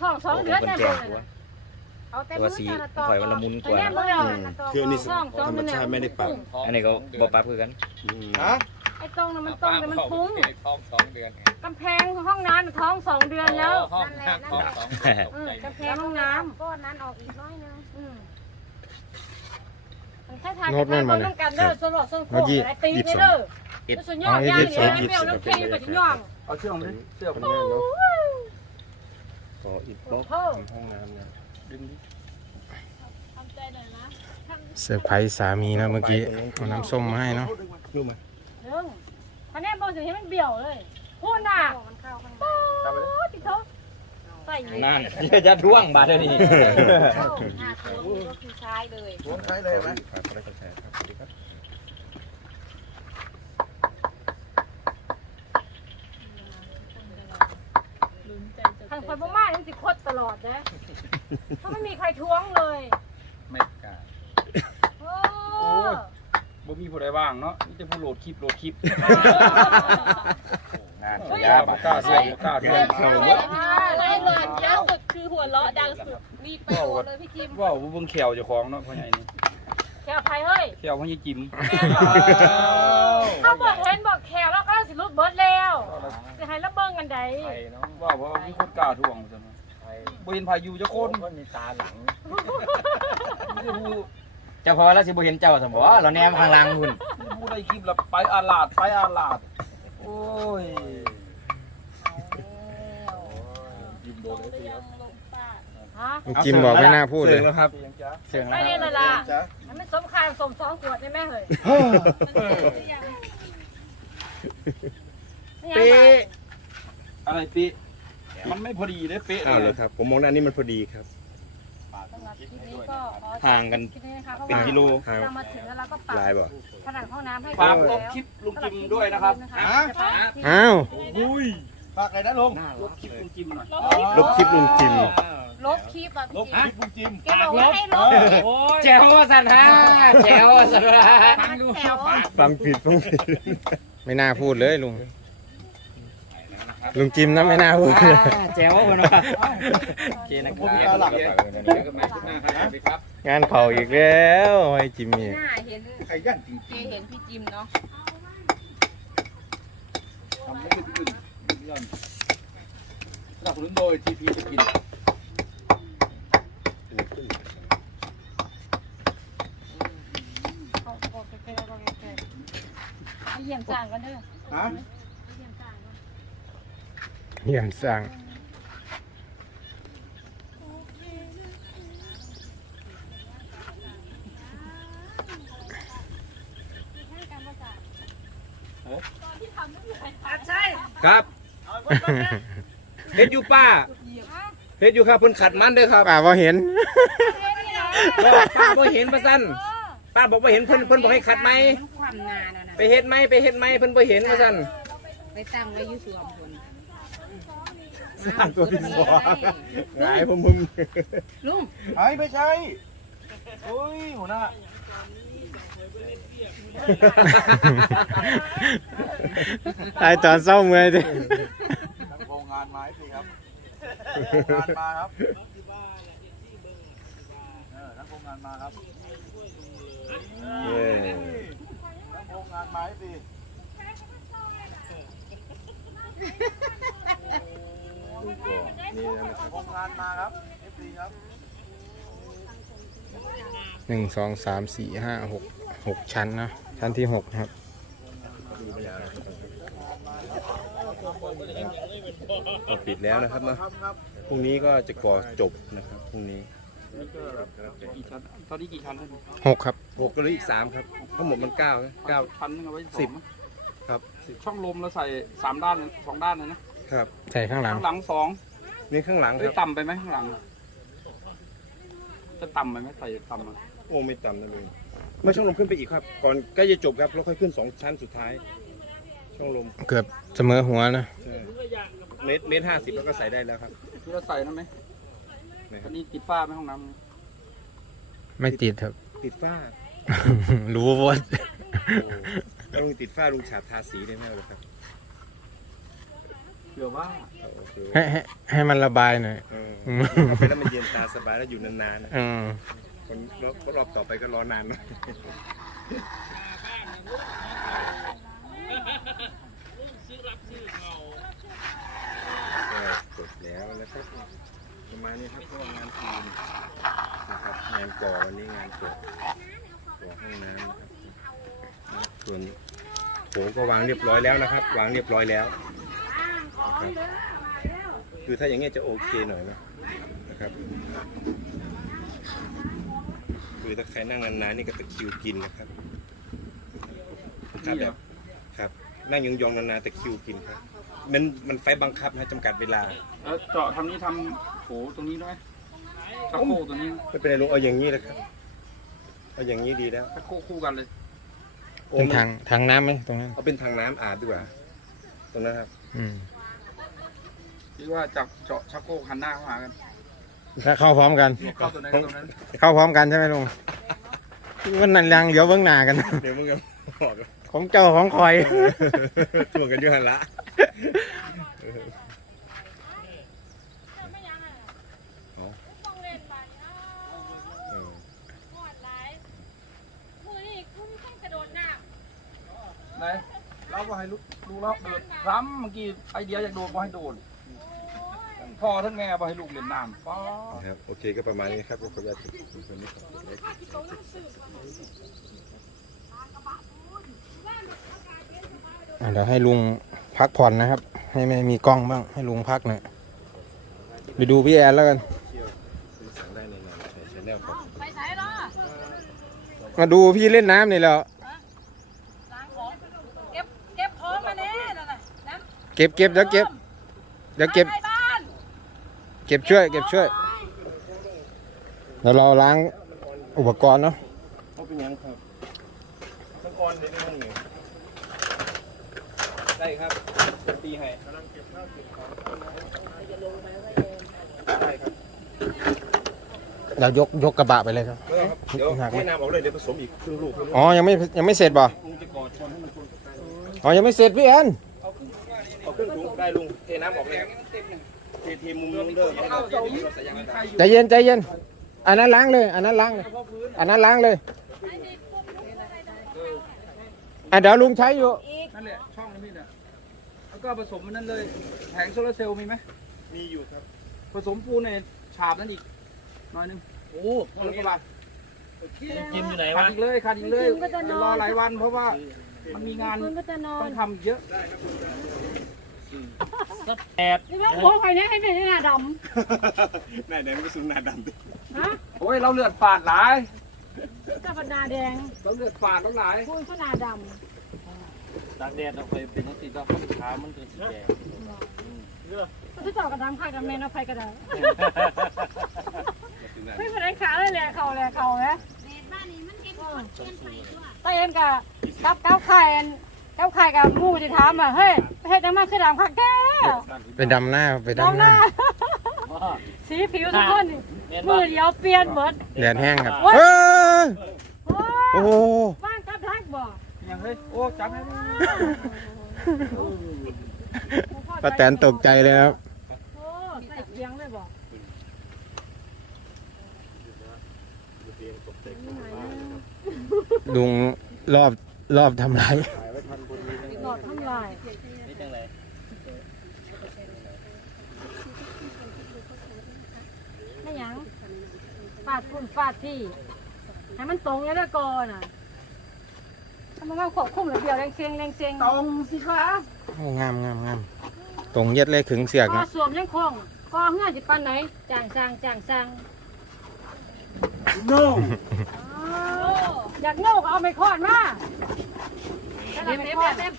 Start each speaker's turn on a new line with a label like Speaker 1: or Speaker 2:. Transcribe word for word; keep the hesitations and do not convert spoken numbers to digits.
Speaker 1: ท้องสองเดือนได้เลย
Speaker 2: ตัวสีข่อยวันละมุนกว่า
Speaker 3: คืออันนี้ธรรมชาติไม่ได้ปรับ
Speaker 2: อันนี้ก็บ่ปรับคือกัน
Speaker 3: ฮะ
Speaker 1: ไอ้ตรงนั้นมันตรงแต่มันพุ้ง
Speaker 4: ท้องสองเดือน
Speaker 1: กำแพงห้องน้ำท้องสองเดือนแล้ว
Speaker 4: ห้องน้ำท้องสองเดือน
Speaker 1: กำแพงห้องน้ำ
Speaker 5: ก้อนนั้นออกอีกน้อยนึง
Speaker 1: แค่ทานแค่บนต้องการเด้อส่วนหลอดส่วนโค้งอะไรตีไปเด้อส่วนย่อย่างเนี่ยไม่เอาน้ำเค็มไปถึงย่อง
Speaker 4: เอาเชือกดิเชือก
Speaker 3: ขออิฐบล็อกห้องน้ำนะดึงดิ
Speaker 6: เซอร์ไพรส์สามีนะเมื่อกี้เอาน้ำส้มมาให้เนาะ
Speaker 3: รู้ไหม
Speaker 1: เรื่องอันนี้บอลถึงให้มันเบี้ยวเลยพูดน่ะโอ้ติดเขาใส่
Speaker 2: นั่นจะท่วงบาดนี้
Speaker 5: เข้าห้าตัวก็คือใช้เลย
Speaker 3: ผมใช้เลยไหมครับอะไรก็ใช้ครับสวัสดีครับ
Speaker 1: ทางคนบ้าๆนี่สิโคตรตลอดนะเขาไม่มีใครท้วงเลย
Speaker 4: ไม่กล้า
Speaker 1: โอ้
Speaker 4: บ่มีผู้ใดว่างเนาะนี่จะผู้โหลดคลิปโหลดคลิป
Speaker 2: งาน
Speaker 4: ยาบ่กล้าเสียบ่กล้าเสีย
Speaker 5: ไล่เลยยาวสุดคือหัวเราะดังสุดมีเปรี้ยวเลยพี่จิม
Speaker 4: ว่าบ่เบิ่งแขวเจ้าของเนาะพ่อใหญ่นี่
Speaker 1: แขวไผ่เฮ้ย
Speaker 4: แขวพ่อใหญ่จิ๋ม
Speaker 1: เขาบอกเห็นบอกแขวแล้วก็สิรุดเบิร์ดแล้วจะให้ระเบิงกันใด
Speaker 4: ว่าว่ามีคนกล้าท่วงซั่นบ่เห็นพายุจักคนมีตาหลัง
Speaker 2: เจ้าพอแล้วสิบ่เห็นเจ้าสมบ่เราแนมข้างหลังพุ่น
Speaker 4: ผู้ได้คลิปแล้วไปอาลาดไปอาลาดโอ้ยยิ้มโดนเลยสิครับ
Speaker 1: ฮะ
Speaker 6: จิมบอกไม่น่าพูดเลย
Speaker 2: ครับ
Speaker 4: เสียง
Speaker 1: ไม่
Speaker 4: นะ
Speaker 1: ได้
Speaker 4: ค
Speaker 1: เล
Speaker 4: รับ
Speaker 1: ยล่ะ
Speaker 3: จ๊ะ
Speaker 1: มันไม่สมคายสมสองขวดได้ไหมเฮ้ย
Speaker 4: เป๊ะอะไรเป๊ะมันไม่พอดีเลยเป๊ะ
Speaker 3: อ้าวเลยครับ ผมมองด้านนี้มันพอดีครับ
Speaker 1: สำหรับคลิปนี้ก็ขอ
Speaker 2: ห่างกัน
Speaker 1: คลิปนี้นะคะ
Speaker 2: เป็นกิโล
Speaker 1: เรามาถึงแล้วเราก็ปรับ
Speaker 3: ลายบ่
Speaker 1: ผนังห้องน้ำให้
Speaker 4: ฝากลบคลิปลุงจิมด้วยนะครับ
Speaker 6: อ้าว
Speaker 4: อุ้ย
Speaker 3: ฝากอะไรนะลุง
Speaker 4: ลบคลิปลุงจิมหน่อย
Speaker 3: ลบคลิปลุงจิม
Speaker 5: ลบคลิปอ่ะ
Speaker 3: ลบ
Speaker 5: พี่
Speaker 3: คลิปลุงจิม
Speaker 5: แกบอกว่าให้ลบ
Speaker 2: แจ๋วสันฮะแจ๋วสันฮะ
Speaker 5: แถว
Speaker 3: ฟังผิดฟังผิด
Speaker 6: ไม่น่าพูดเลยลุงลุงจิมนะไม่น่าพูดเลย
Speaker 2: แจ๋วคนว่าโอเคนะครับ
Speaker 6: งานเผาอีกแล้วไอ้จิมมี่
Speaker 5: หน้าเห็น
Speaker 3: ใครยันจริง
Speaker 5: เจเห็นพี่จิมเนาะ
Speaker 4: ทำไม่ได้ที่อื่นย้อนสนับสนุนโดยทีพีจะกิน
Speaker 1: เยี่ยมจ้างกันเด้อ
Speaker 3: ฮะ
Speaker 6: เยี่ยมสร้าง
Speaker 2: ครับเฮ็ดอยู่ป้าเฮ็ดอยู่ครับเพิ่นขัดมันเด้อครับ
Speaker 6: ป่าพอเห็น
Speaker 2: ป้าบ่เห็นประสันป้าบอกว่าเห็นเพิ่นเพิ่นบอกให้ขัดไหม
Speaker 5: มันความนานแล้วนะ
Speaker 2: ไปเฮ็ดไหมไปเฮ็ดไหมเพิ่นบ่เห็นประสัน
Speaker 5: ไปตั้งไว้อยู่สวมคน
Speaker 3: สร้างตัวที่สองหายพวกมึง
Speaker 5: ลุง
Speaker 3: หายไม่ใช่โอ้ยหัวหน้า
Speaker 6: ตายตอนเศร้าเมื่อยดิ
Speaker 3: โรงงานไม้สิครับโรงงานมาครับเออนักโรงงานมาครับเย้นักโรงงานไม้สินี่นะครับโรงงานมาครับ เอฟ ซี ครับ
Speaker 6: หนึ่งสองสามสี่ห้าหกหกชั้นนะชั้นที่หกครับ
Speaker 3: ปิดแล้วนะครับเนาะพรุ่งนี้ก็จะก่อจบนะครับพรุ่งนี้
Speaker 4: กี่ชั้นตอนนี้กี่ชั้นแล้ว
Speaker 6: หกครับ
Speaker 3: หกก็เหลยอีกสามครับทั้งหมดมันเก้านะเก้า
Speaker 4: ชั้นนึงเอาไว้
Speaker 3: สิบ
Speaker 4: สอง
Speaker 3: ครับ
Speaker 4: สิบช่องลมแล้วใส่สามด้านเลยสองด้านเลยนะครับ
Speaker 6: ใส่ข้างหลัง
Speaker 4: ข้างหลังสอง
Speaker 3: นี่ข้างหลัง
Speaker 4: เอ้
Speaker 3: ค
Speaker 4: ย
Speaker 3: รับ
Speaker 4: ต่ำไปไหมข้างหลัง จะต่ำไปไหมใส่ต่ำอ่ะ
Speaker 3: โอ้ไม่ต่ำนะเลยเมื่อช่องลมขึ้นไปอีกครับ ก่อนใกล้จะจบครับแล้วค่อยขึ้นสองชั้นสุดท้าย ช่องลม
Speaker 6: เกือบเสมอหัวนะ
Speaker 3: ใช่เมตรเมตรห้าสิบแล้วก็ใส่ได้แล้วครับ
Speaker 4: ที่เราใส่นั่นไหม
Speaker 3: นะค
Speaker 4: อั
Speaker 3: รับ
Speaker 4: นนี้ติดฝ้าไหมห้องน้ำ
Speaker 6: ไม่ติดครับ
Speaker 3: ติดฝ้า
Speaker 6: รู้ว่า
Speaker 3: แล้วลุงติดฝ้าลุงฉาบทาสีได้ไหมเลยครับ
Speaker 4: เผื่อว่า
Speaker 3: โอเค
Speaker 6: ให้ให้ให้มันระบายหน่อย
Speaker 3: เออ
Speaker 6: อืม
Speaker 3: เอาไปแล้วมันเย็นตาสบายแล้วอยู่นานๆนะ
Speaker 6: อืม
Speaker 3: คนรอบรอบต่อไปก็รอนานหน่อยก็จบแล้วนะครับประมาณนี้ครับเพราะว่างานปูนนะครับงานก่อวันนี้งานก่อก่อห้องน้ำนะครับส่วนโถก็วางเรียบร้อยแล้วนะครับ วางเรียบร้อยแล้วนะครับคือถ้าอย่างเงี้ยจะโอเคหน่อยนะนะครับคือถ้าใครนั่งนานๆนี่ก็ตะคริวกินนะครับครับแบบครับนั่งยองๆนานๆตะคริวกินครับมันมันไฟบังคับนะจำกัดเวลา
Speaker 4: แล้วเจาะทำนี้ทำโถตรงนี้ด้วยชักโครกตัวนี้
Speaker 3: ไม่เป็นไรลุงเอาอย่างนี้เลยครับเอาอย่างนี้ดีแล้ว
Speaker 4: ชักโครกคู่กันเลย
Speaker 3: โอ้
Speaker 6: เป็นทางทางน้ำไหมตรงนั้น
Speaker 3: เอาเป็นทางน้ำอาบดีกว่าตรงนั้นครับ
Speaker 6: อืม
Speaker 4: ที่ว่าจับเจาะชักโครกหันหน้าเข้าหากัน
Speaker 6: ถ้าเข้าพร้อมกัน
Speaker 4: เข้าตัวไหนก็ตัวนั้น
Speaker 6: เข้าพร้อมกันใช่ไหมลุงวันนั้นยังเดี๋ยวเบื้องหน้ากัน
Speaker 3: เดี๋ยวมึงก็บอก
Speaker 6: ของเจ้าของคอย
Speaker 3: ทวงกันอยู่หันละเออ
Speaker 4: ไหนเราก็ให้ลูกลูกเราเดินซ้ำเมื่อกี้ไอเดียอยากโดดก็ให้โดดพ่อท่านแม่บอกให้ลูกเล่นน้ำป้า
Speaker 3: นะครับโอเคก็ประมาณนี้ครับก็ขออนุญาตถึงคนนี้
Speaker 6: อ่ะเดี๋ยวให้ลุงพักผ่อนนะครับ ให้ไม่มีกล้องบ้าง ให้ลุงพักหน่อยไปดูพี่แอนแล้วกัน
Speaker 3: เที่ยวซื้อสั่งได้ในงานใช้ชาแนลครับ
Speaker 5: ไปใส่เนาะ
Speaker 6: มาดูพี่เล่นน้ำนี่แหล้ว
Speaker 5: ล้างของเก็บเก็บของมาแน่นั่นน่ะน้
Speaker 6: เก็บเก็บเดี๋ยวเก็บ
Speaker 5: ำ
Speaker 6: เดี๋ยวเก็บ
Speaker 5: ไปบ้าน
Speaker 6: เก็บช่วย เก็บช่วยเดี๋ยวเราล้างอุปกรณ์เนาะ
Speaker 3: เขาเป็นยังครับตะกอนในห้องหนึ่งได้ครับตีให้กำลังเก็บข้าวเก็บของได้ครับ
Speaker 6: เรายกยกกระบะไปเลยครับ
Speaker 3: เดี๋ยวให้น้ำออกเลยเดี๋ยวผสมอีกครึ่งลูก
Speaker 6: อ๋อ ยังไม่ยังไม่เสร็จบ่
Speaker 3: ลุงจะกอดชนให้มันชนกับกัน
Speaker 6: อ๋อ ยังไม่เสร็จพี่แอน
Speaker 3: เอาครึ่งถุงได้ลุงเทน้ำออกเลยเทเทมุมนู้นเด้อ
Speaker 4: เข้าเจ้านี้มีใครอยู่
Speaker 6: ใจเย็นใจเย็น อันนั้นล้างเลย อันนั้นล้างเลย อันนั้นล้างเลย อ่ะเดี๋ยวลุงใช้อยู่
Speaker 4: นั่นแหละช่องนี้เนี่ยแล้วก็ผสมมันนั่นเลยแผงโซลาร์เซลล์มีไหม
Speaker 3: มีอยู่ครับ
Speaker 4: ผสมปูนในฉาบนั่นอีกหน่อยนึงโอ้แล้วก็บาท
Speaker 2: กินอยู่ไหน
Speaker 4: ขาด
Speaker 2: วะ
Speaker 4: อีกเลยขาดอีกเลยเดี๋ยวรอหลายวันเพราะว่ามันมีงาน
Speaker 5: คุณก็จะนอ
Speaker 4: ต้อน งทำเยอะ
Speaker 5: นี่แม่หัวไฟเนี่ยให้เป็นหน้าด
Speaker 3: ไหนไหนไม่สูงหน้าดำดิ
Speaker 5: ำฮะ
Speaker 4: โอ้ยเราเลือดฝาดหลาย
Speaker 5: กาบนาแดง
Speaker 4: เราเลือดฝาดต้องหลาย
Speaker 5: คุณก็หน้าด
Speaker 2: ตากแดดเอาไปเป็นทั้งติดแล้วขามันจะสีแดง
Speaker 5: ำก็จะเจาะกระดำค่ะกับแม่นเอาไฟกระดาษไม่เป็นไรขาเลยแหละเข่าแหละเข่าไหมตาเอ็นกับกับกับไข่กับไข่กับมูจะถามอ่ะเฮ้ยเฮ็ดน้ำมันคือดำคักแก่
Speaker 6: ไปดำหน้า ไปดำ
Speaker 5: ดำ
Speaker 6: ห
Speaker 5: ห
Speaker 6: น้า
Speaker 5: น้าสีผิวทุกคนมือเดียวเปลี่ยนหมด
Speaker 6: แดดแห้งครับเอ้ยโอ้โห
Speaker 5: บ้านกับทักบ่
Speaker 4: ยังเฮ้ยโอ้จับให้
Speaker 6: ป้าแตนตกใจเลยครับ
Speaker 5: โอ้ใส่เคียงเลยบ่
Speaker 6: ลุงรอบรอบทำไร
Speaker 5: หลอดทำลาย
Speaker 2: นี่จังไร
Speaker 5: ไม่หยังฟาดคุณฟาดพี่ให้มันตรงเลยละก่อนอ่ะถ้ามันว่าควบคุมระเบียบแรงเซียงแรงเซียง
Speaker 4: ตรงสิคะ
Speaker 6: โอ้งามงามงามตรงเย็ดเลยขึงเสียก
Speaker 5: ก็
Speaker 6: นะ
Speaker 5: สวมยังคงก็เงื่อนจิปันไหนจ่างสร้างจ่างสร้าง
Speaker 3: โน่
Speaker 5: อยากโง่ก็เอาไม่คอดมาเต็มเต็มเต็ม